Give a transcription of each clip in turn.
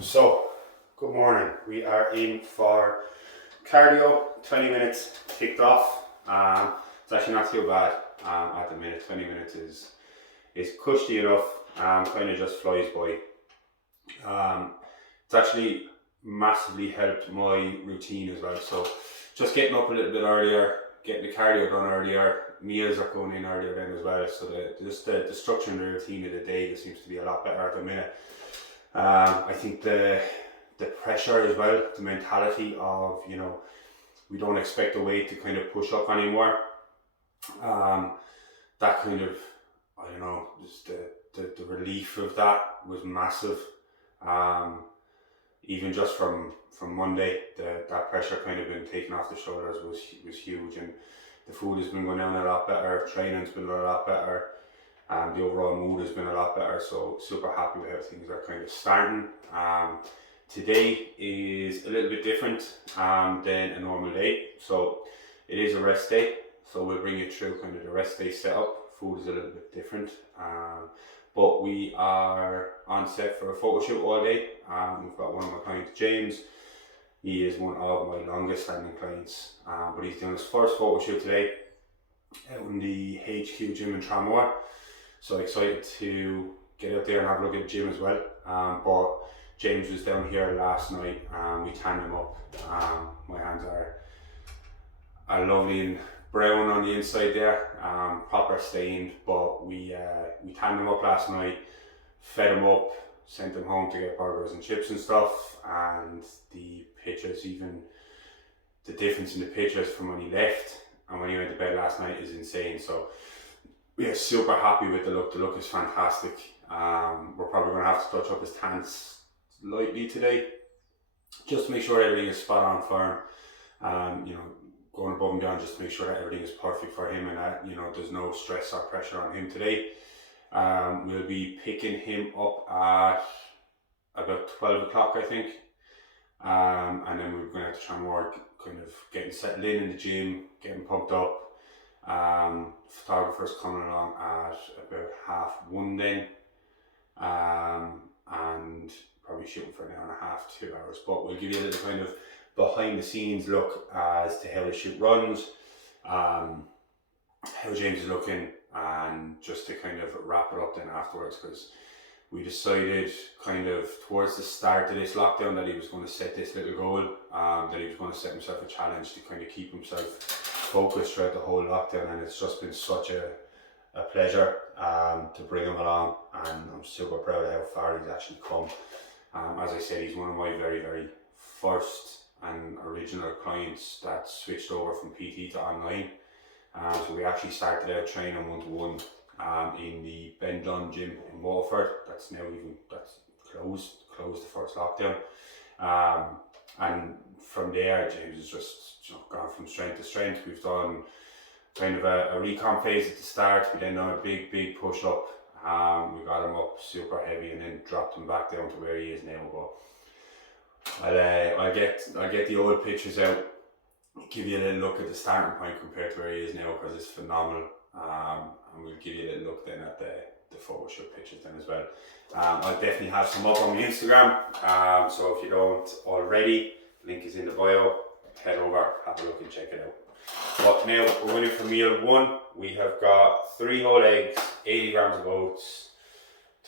So, good morning. We are in for cardio, 20 minutes kicked off. It's actually not too bad at the minute. 20 minutes is cushy enough, kind of just flies by. It's actually massively helped my routine as well. So, just getting up a little bit earlier, getting the cardio done earlier, meals are going in earlier then as well. So, the structure and the routine of the day just seems to be a lot better at the minute. I think the pressure as well, the mentality of, we don't expect the weight to kind of push up anymore. That kind of, I don't know, just the relief of that was massive. Even just from Monday, that pressure kind of been taken off the shoulders was huge, and the food has been going down a lot better, training's been a lot better. The overall mood has been a lot better, so super happy with how things are kind of starting. Today is a little bit different than a normal day. So it is a rest day, so we'll bring you through kind of the rest day setup. Food is a little bit different, but we are on set for a photo shoot all day. We've got one of my clients, James. He is one of my longest standing clients, but he's doing his first photo shoot today out in the HQ gym in Tramore. So excited to get out there and have a look at the gym as well. But James was down here last night. We tanned him up. My hands are lovely and brown on the inside there, proper stained. But we tanned him up last night, fed him up, sent him home to get burgers and chips and stuff. And the pictures, even the difference in the pictures from when he left and when he went to bed last night is insane. So yeah, super happy with the look. The look is fantastic. We're probably going to have to touch up his tan slightly today, just to make sure everything is spot on for him. Going above and beyond just to make sure that everything is perfect for him and that there's no stress or pressure on him today. We'll be picking him up at about 12 o'clock, I think, and then we're going to have to try and work, kind of getting settled in the gym, getting pumped up. Photographer's coming along at about 1:30 then, and probably shooting for an hour and a half, 2 hours. But we'll give you a little kind of behind the scenes look as to how the shoot runs, how James is looking, and just to kind of wrap it up then afterwards, because we decided kind of towards the start of this lockdown that he was going to set this little goal, that he was going to set himself a challenge to kind of keep himself focused throughout the whole lockdown, and it's just been such a pleasure to bring him along, and I'm super proud of how far he's actually come. As I said, he's one of my very, very first and original clients that switched over from PT to online. So we actually started out training one-to-one in the Ben Dunn gym in Waterford. That's closed the first lockdown. And from there, James has just gone from strength to strength. We've done kind of a recon phase at the start. We then done a big push up. We got him up super heavy and then dropped him back down to where he is now. But I'll get the old pictures out, give you a little look at the starting point compared to where he is now, because it's phenomenal. And we'll give you a little look then at the photo shoot pictures then as well. I'll definitely have some up on my Instagram. So if you don't already, link is in the bio. Head over, have a look and check it out. But now we're going in for meal one. We have got 3 whole eggs, 80 grams of oats,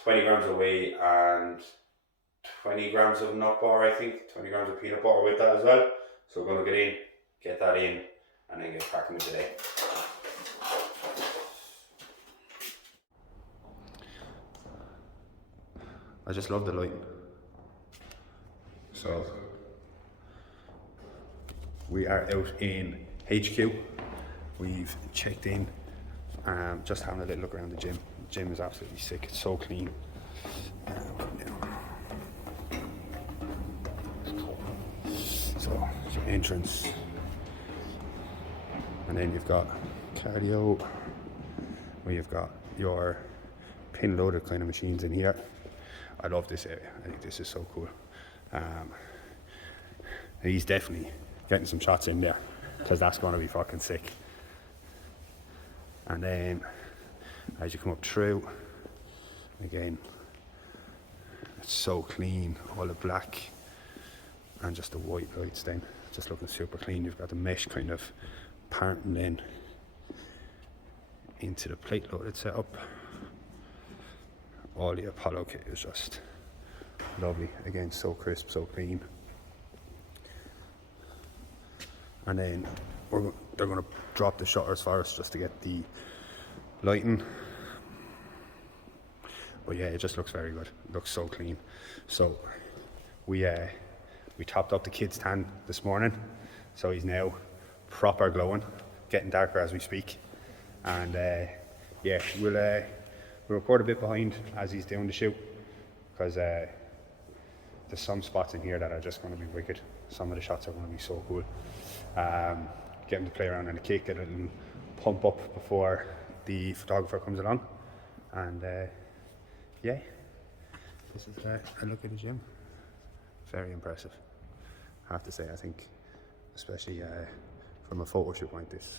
20 grams of whey, and 20 grams of nut butter, I think. 20 grams of peanut butter with that as well. So we're going to get that in, and then get cracking with the day. I just love the lighting. So we are out in HQ. We've checked in, just having a little look around the gym. The gym is absolutely sick, it's so clean. So it's your entrance, and then you've got cardio, where you've got your pin loaded kind of machines in here. I love this area, I think this is so cool. He's definitely getting some shots in there, because that's going to be fucking sick. And then as you come up through, again, It's so clean, all the black and just the white lights then, just looking super clean. You've got the mesh kind of parting in into the plate loaded setup. All the Apollo kit is just lovely, again so crisp, so clean. And then they're going to drop the shutters for us just to get the lighting. But yeah, it just looks very good. It looks so clean. So we topped up the kid's tan this morning, so he's now proper glowing, getting darker as we speak. And yeah, we'll record a bit behind as he's doing the shoot, because there's some spots in here that are just going to be wicked. Some of the shots are going to be so cool. Get him to play around in the kick, get a little pump up before the photographer comes along. And yeah, this is a look at the gym. Very impressive, I have to say. I think, especially from a photo shoot point, this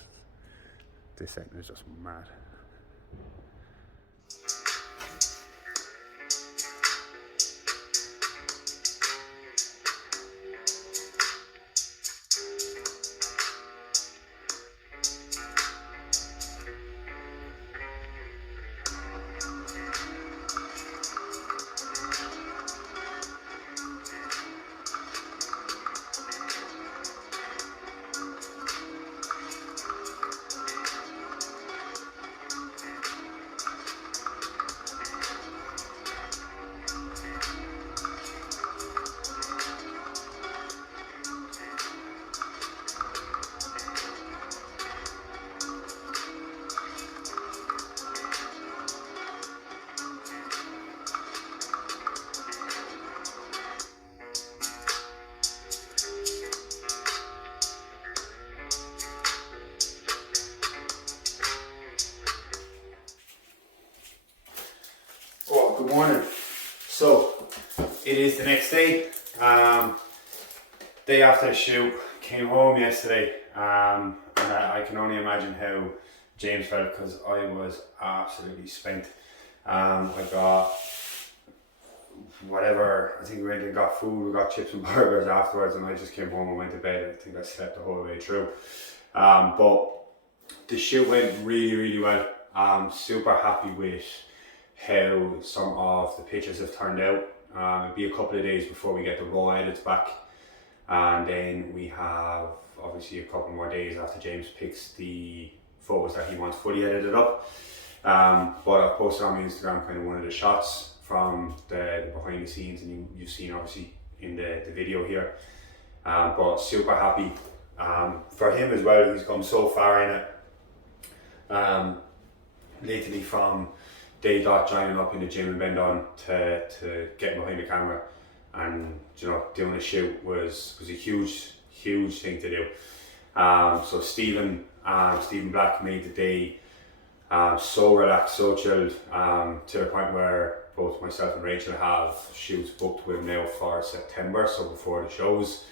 setting is just mad. Good morning. So it is the next day. Day after the shoot. Came home yesterday, and I can only imagine how James felt, because I was absolutely spent. I got whatever, I think we went and got food, we got chips and burgers afterwards, and I just came home and went to bed. I think I slept the whole way through. But the shoot went really well. I'm super happy with how some of the pictures have turned out. It'll be a couple of days before we get the raw edits back, and then we have obviously a couple more days after James picks the photos that he wants fully edited up. But I've posted on my Instagram kind of one of the shots from the behind the scenes, and you've seen obviously in the video here. But super happy for him as well. He's come so far in it lately, from day dot joining up in the gym and bend on to getting behind the camera, and doing a shoot was a huge thing to do. So Stephen Black made the day so relaxed, so chilled, to the point where both myself and Rachel have shoots booked with him now for September, so before the shows.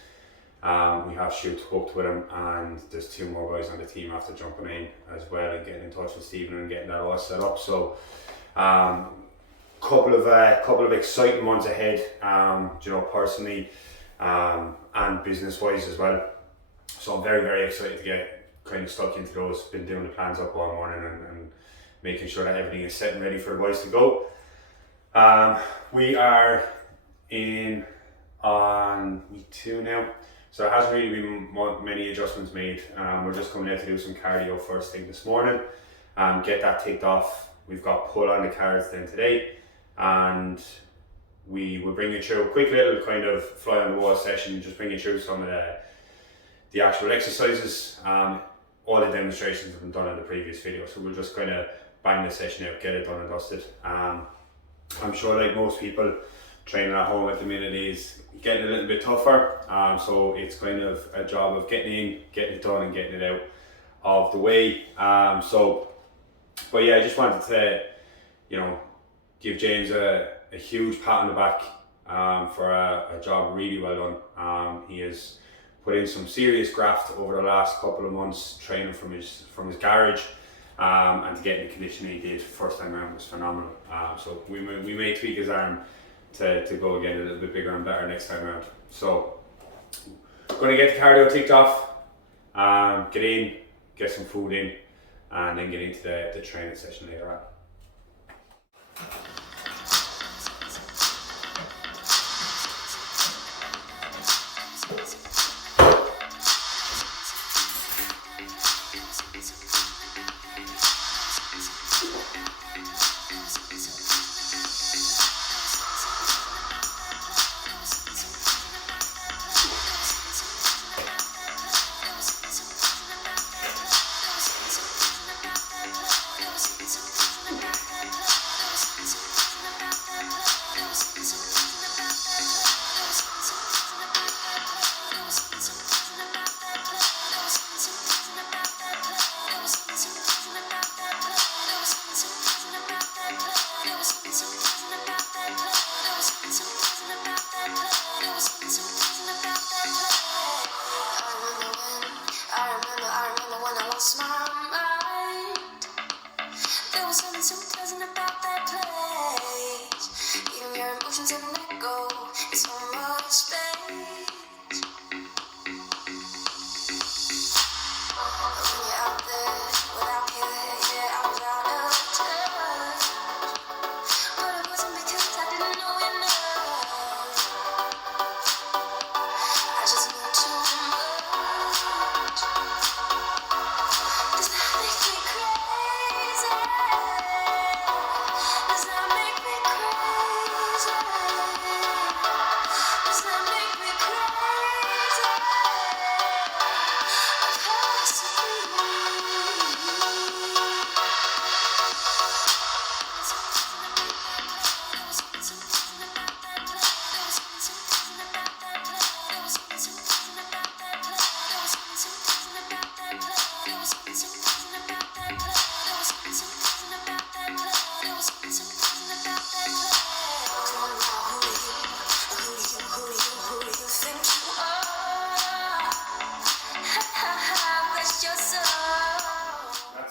We have shoots booked with him, and there's 2 more guys on the team after jumping in as well and getting in touch with Stephen and getting that all set up. So couple of exciting ones ahead, personally and business wise as well. So I'm very excited to get kind of stuck into those. Been doing the plans up all morning and making sure that everything is set and ready for the boys to go. We are on week 2 now, so there hasn't really been many adjustments made. We're just coming out to do some cardio first thing this morning, get that ticked off. We've got pull on the cards then today, and we will bring you through a quick little kind of fly on the wall session, just bring you through some of the actual exercises. All the demonstrations have been done in the previous video, so we'll just kind of bang the session out, get it done and dusted. I'm sure, like most people training at home at the minute, is getting a little bit tougher, so it's kind of a job of getting in, getting it done and getting it out of the way. But yeah, I just wanted to give James a huge pat on the back for a job really well done. He has put in some serious graft over the last couple of months, training from his garage, and to get in the condition he did first time around was phenomenal. So we may tweak his arm to go again a little bit bigger and better next time around. So, going to get the cardio ticked off, get in, get some food in, and then get into the training session later on.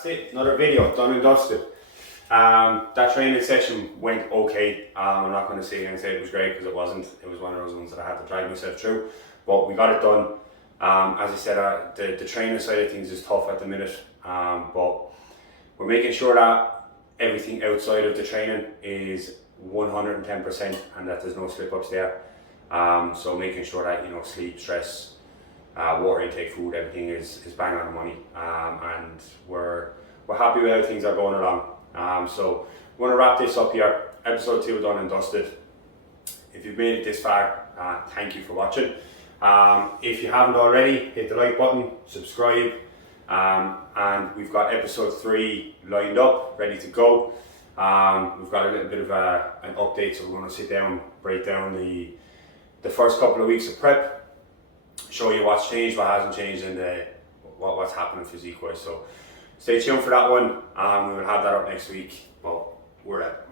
That's it, another video done and dusted. That training session went okay. I'm not going to say it was great, because it wasn't. It was one of those ones that I had to drag myself through, but we got it done. As I said, the training side of things is tough at the minute, but we're making sure that everything outside of the training is 110% and that there's no slip ups there. So making sure that, you know, sleep, stress, water intake, food, everything is bang on the money, and we're happy with how things are going along. So we're going to wrap this up here. Episode 2 done and dusted. If you've made it this far, thank you for watching. If you haven't already, hit the like button, subscribe, and we've got episode 3 lined up, ready to go. We've got a little bit of an update, so we're going to sit down, break down the first couple of weeks of prep, show you what's changed, what hasn't changed, and what's happening physique-wise. So stay tuned for that one. We will have that up next week. Well, we're out.